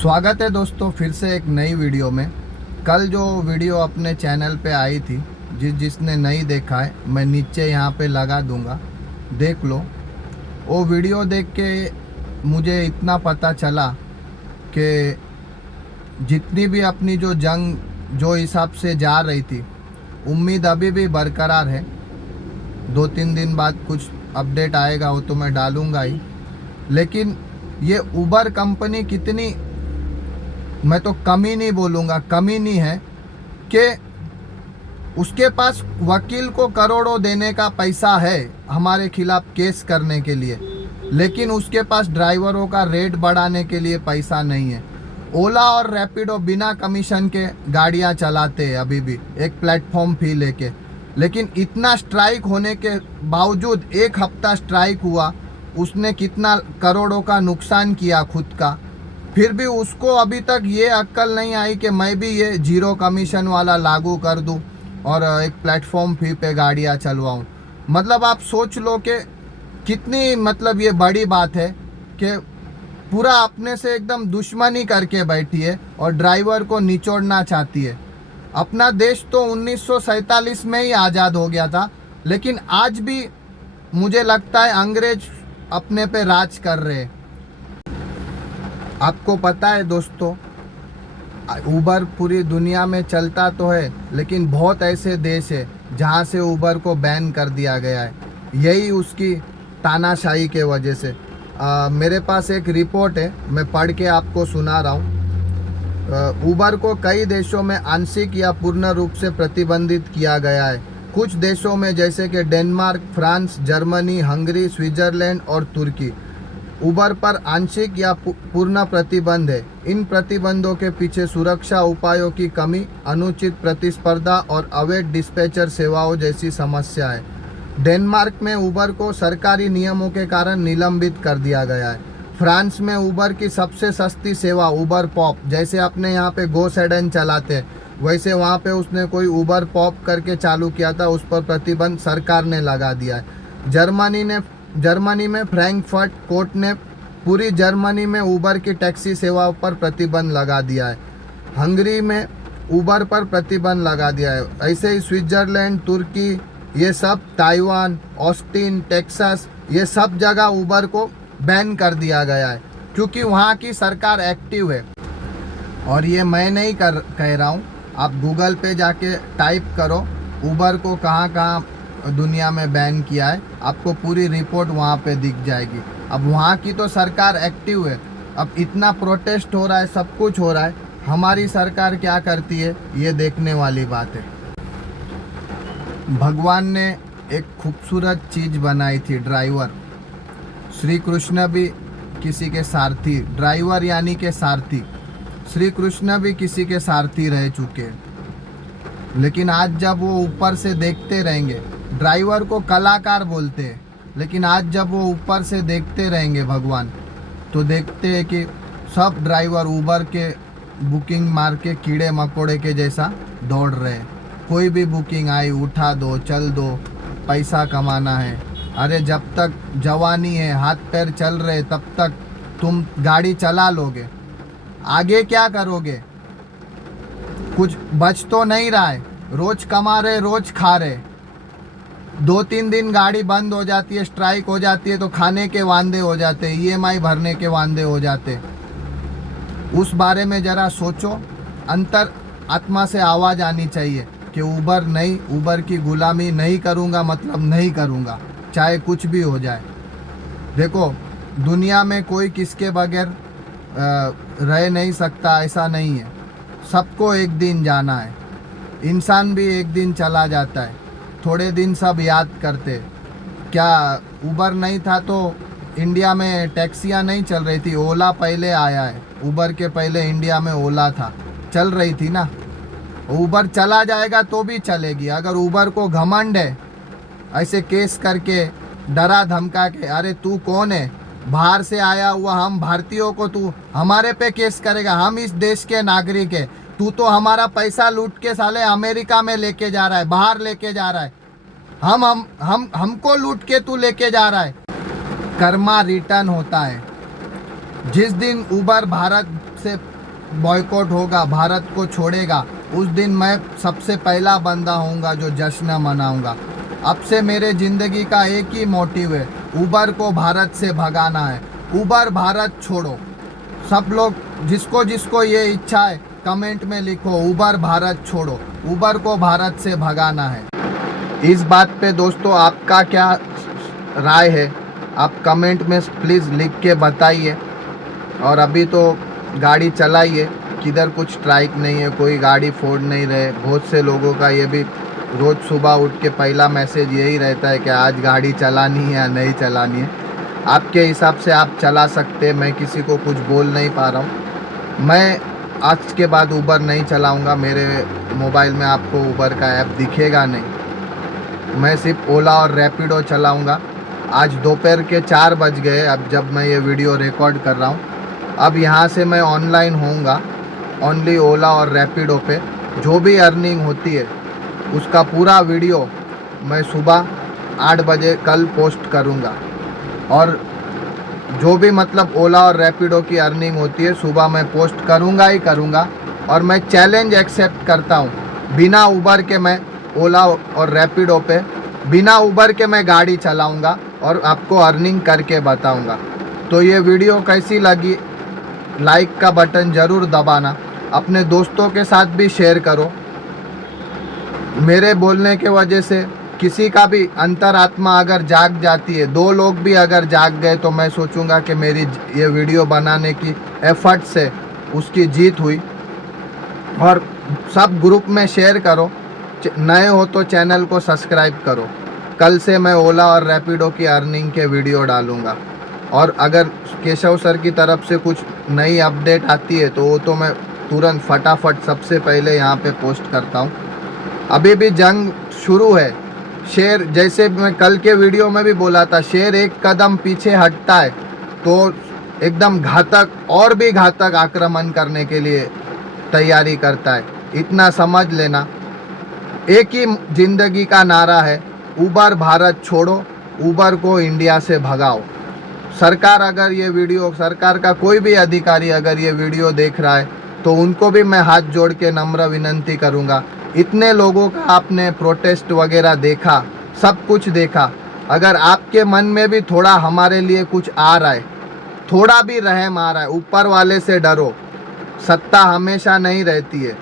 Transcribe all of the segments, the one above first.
स्वागत है दोस्तों फिर से एक नई वीडियो में। कल जो वीडियो अपने चैनल पे आई थी, जिसने नहीं देखा है मैं नीचे यहाँ पे लगा दूँगा, देख लो। वो वीडियो देख के मुझे इतना पता चला कि जितनी भी अपनी जो जंग जो हिसाब से जा रही थी, उम्मीद अभी भी बरकरार है। 2-3 दिन बाद कुछ अपडेट आएगा, वो तो मैं डालूँगा ही। लेकिन ये उबर कंपनी कितनी, मैं तो कमी नहीं बोलूँगा, कमी नहीं है कि उसके पास वकील को करोड़ों देने का पैसा है हमारे खिलाफ केस करने के लिए, लेकिन उसके पास ड्राइवरों का रेट बढ़ाने के लिए पैसा नहीं है। ओला और रैपिडो बिना कमीशन के गाड़ियां चलाते हैं अभी भी, एक प्लेटफॉर्म फी लेके। लेकिन इतना स्ट्राइक होने के बावजूद, 1 हफ्ता स्ट्राइक हुआ, उसने कितना करोड़ों का नुकसान किया खुद का, फिर भी उसको अभी तक ये अक्ल नहीं आई कि मैं भी ये जीरो कमीशन वाला लागू कर दूं और एक प्लेटफॉर्म फी पे गाड़ियां चलवाऊं। मतलब आप सोच लो कि कितनी, मतलब ये बड़ी बात है कि पूरा अपने से एकदम दुश्मनी करके बैठी है और ड्राइवर को निचोड़ना चाहती है। अपना देश तो 1947 में ही आज़ाद हो गया था, लेकिन आज भी मुझे लगता है अंग्रेज अपने पे राज कर रहे हैं। आपको पता है दोस्तों, उबर पूरी दुनिया में चलता तो है, लेकिन बहुत ऐसे देश है जहाँ से उबर को बैन कर दिया गया है, यही उसकी तानाशाही के वजह से। मेरे पास एक रिपोर्ट है, मैं पढ़ के आपको सुना रहा हूँ। उबर को कई देशों में आंशिक या पूर्ण रूप से प्रतिबंधित किया गया है। कुछ देशों में जैसे कि Denmark, France, Germany, Hungary, Switzerland और तुर्की उबर पर आंशिक या पूर्ण प्रतिबंध है। इन प्रतिबंधों के पीछे सुरक्षा उपायों की कमी, अनुचित प्रतिस्पर्धा और अवैध डिस्पैचर सेवाओं जैसी समस्या है। डेनमार्क में उबर को सरकारी नियमों के कारण निलंबित कर दिया गया है। फ्रांस में उबर की सबसे सस्ती सेवा उबर पॉप, जैसे अपने यहाँ पे गो सेडन चलाते हैं, वैसे वहाँ पे उसने कोई उबर पॉप करके चालू किया था, उस पर प्रतिबंध सरकार ने लगा दिया है। जर्मनी में फ्रैंकफर्ट कोर्ट ने पूरी जर्मनी में उबर की टैक्सी सेवाओं पर प्रतिबंध लगा दिया है। हंगरी में उबर पर प्रतिबंध लगा दिया है। ऐसे ही स्विट्जरलैंड, तुर्की, ये सब, ताइवान, ऑस्टिन, टेक्सास, ये सब जगह उबर को बैन कर दिया गया है, क्योंकि वहाँ की सरकार एक्टिव है। और ये मैं नहीं कह रहा हूँ, आप गूगल पे जाके टाइप करो उबर को कहाँ कहाँ दुनिया में बैन किया है, आपको पूरी रिपोर्ट वहाँ पे दिख जाएगी। अब वहाँ की तो सरकार एक्टिव है, अब इतना प्रोटेस्ट हो रहा है, सब कुछ हो रहा है, हमारी सरकार क्या करती है ये देखने वाली बात है। भगवान ने एक खूबसूरत चीज़ बनाई थी, ड्राइवर। श्री कृष्ण भी किसी के सारथी, ड्राइवर यानी के सारथी, श्री कृष्ण भी किसी के सारथी रह चुके हैं। लेकिन आज जब वो ऊपर से देखते रहेंगे, ड्राइवर को कलाकार बोलते हैं, लेकिन आज जब वो ऊपर से देखते रहेंगे भगवान, तो देखते हैं कि सब ड्राइवर उबर के बुकिंग मार के कीड़े मकोड़े के जैसा दौड़ रहे हैं। कोई भी बुकिंग आई, उठा दो, चल दो, पैसा कमाना है। अरे जब तक जवानी है, हाथ पैर चल रहे, तब तक तुम गाड़ी चला लोगे, आगे क्या करोगे? कुछ बच तो नहीं रहा है। रोज कमा रहे, रोज खा रहे, 2-3 दिन गाड़ी बंद हो जाती है, स्ट्राइक हो जाती है, तो खाने के वांदे हो जाते, EMI भरने के वांदे हो जाते। उस बारे में ज़रा सोचो। अंतर आत्मा से आवाज़ आनी चाहिए कि उबर नहीं, उबर की गुलामी नहीं करूँगा, मतलब नहीं करूँगा, चाहे कुछ भी हो जाए। देखो, दुनिया में कोई किसके बगैर रह नहीं सकता, ऐसा नहीं है। सबको एक दिन जाना है, इंसान भी एक दिन चला जाता है। थोड़े दिन सब याद करते, क्या उबर नहीं था तो इंडिया में टैक्सियाँ नहीं चल रही थी? ओला पहले आया है, उबर के पहले इंडिया में ओला था, चल रही थी ना। उबर चला जाएगा तो भी चलेगी। अगर उबर को घमंड है ऐसे केस करके, डरा धमका के, अरे तू कौन है, बाहर से आया हुआ हम भारतीयों को तू हमारे पे केस करेगा? हम इस देश के नागरिक है, तू तो हमारा पैसा लूट के साले अमेरिका में लेके जा रहा है, बाहर लेके जा रहा है, हमको लूट के तू लेके जा रहा है। कर्मा रिटर्न होता है। जिस दिन उबर भारत से बॉयकॉट होगा, भारत को छोड़ेगा, उस दिन मैं सबसे पहला बंदा होऊंगा जो जश्न मनाऊंगा। अब से मेरे ज़िंदगी का एक ही मोटिव है, उबर को भारत से भगाना है। उबर भारत छोड़ो। सब लोग जिसको जिसको ये इच्छा है कमेंट में लिखो, उबर भारत छोड़ो, उबर को भारत से भगाना है। इस बात पे दोस्तों आपका क्या राय है, आप कमेंट में प्लीज़ लिख के बताइए। और अभी तो गाड़ी चलाइए, किधर कुछ स्ट्राइक नहीं है, कोई गाड़ी फोड़ नहीं रहे। बहुत से लोगों का ये भी रोज़ सुबह उठ के पहला मैसेज यही रहता है कि आज गाड़ी चलानी है या नहीं चलानी है। आपके हिसाब से आप चला सकते हैं, मैं किसी को कुछ बोल नहीं पा रहा हूँ। मैं आज के बाद उबर नहीं चलाऊँगा, मेरे मोबाइल में आपको उबर का ऐप दिखेगा नहीं। मैं सिर्फ ओला और रैपिडो चलाऊँगा। आज दोपहर के 4 बज गए अब जब मैं ये वीडियो रिकॉर्ड कर रहा हूँ। अब यहाँ से मैं ऑनलाइन होऊंगा ओनली ओला और रैपिडो पे। जो भी अर्निंग होती है उसका पूरा वीडियो मैं सुबह 8 बजे कल पोस्ट करूँगा। और जो भी मतलब ओला और रैपिडो की अर्निंग होती है सुबह मैं पोस्ट करूँगा ही करूँगा। और मैं चैलेंज एक्सेप्ट करता हूँ, बिना उबर के मैं ओला और रैपिडो पे बिना उबर के मैं गाड़ी चलाऊँगा और आपको अर्निंग करके बताऊँगा। तो ये वीडियो कैसी लगी, लाइक का बटन ज़रूर दबाना, अपने दोस्तों के साथ भी शेयर करो। मेरे बोलने के वजह से किसी का भी अंतरात्मा अगर जाग जाती है, 2 लोग भी अगर जाग गए तो मैं सोचूंगा कि मेरी ये वीडियो बनाने की एफर्ट से उसकी जीत हुई। और सब ग्रुप में शेयर करो, नए हो तो चैनल को सब्सक्राइब करो। कल से मैं ओला और रैपिडो की अर्निंग के वीडियो डालूंगा। और अगर केशव सर की तरफ से कुछ नई अपडेट आती है तो वो तो मैं तुरंत फटाफट सबसे पहले यहाँ पे पोस्ट करता हूँ। अभी भी जंग शुरू है। शेर, जैसे मैं कल के वीडियो में भी बोला था, शेर एक कदम पीछे हटता है तो एकदम घातक और भी घातक आक्रमण करने के लिए तैयारी करता है। इतना समझ लेना। एक ही जिंदगी का नारा है, उबर भारत छोड़ो, उबर को इंडिया से भगाओ। सरकार अगर ये वीडियो, सरकार का कोई भी अधिकारी अगर ये वीडियो देख रहा है तो उनको भी मैं हाथ जोड़ के नम्र विनंती करूँगा। इतने लोगों का आपने प्रोटेस्ट वगैरह देखा, सब कुछ देखा, अगर आपके मन में भी थोड़ा हमारे लिए कुछ आ रहा है, थोड़ा भी रहम आ रहा है, ऊपर वाले से डरो। सत्ता हमेशा नहीं रहती है,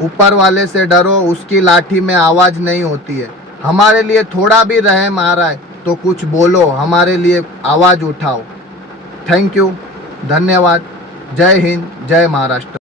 ऊपर वाले से डरो, उसकी लाठी में आवाज़ नहीं होती है। हमारे लिए थोड़ा भी रहम आ रहा है तो कुछ बोलो, हमारे लिए आवाज़ उठाओ। थैंक यू, धन्यवाद। जय हिंद, जय महाराष्ट्र।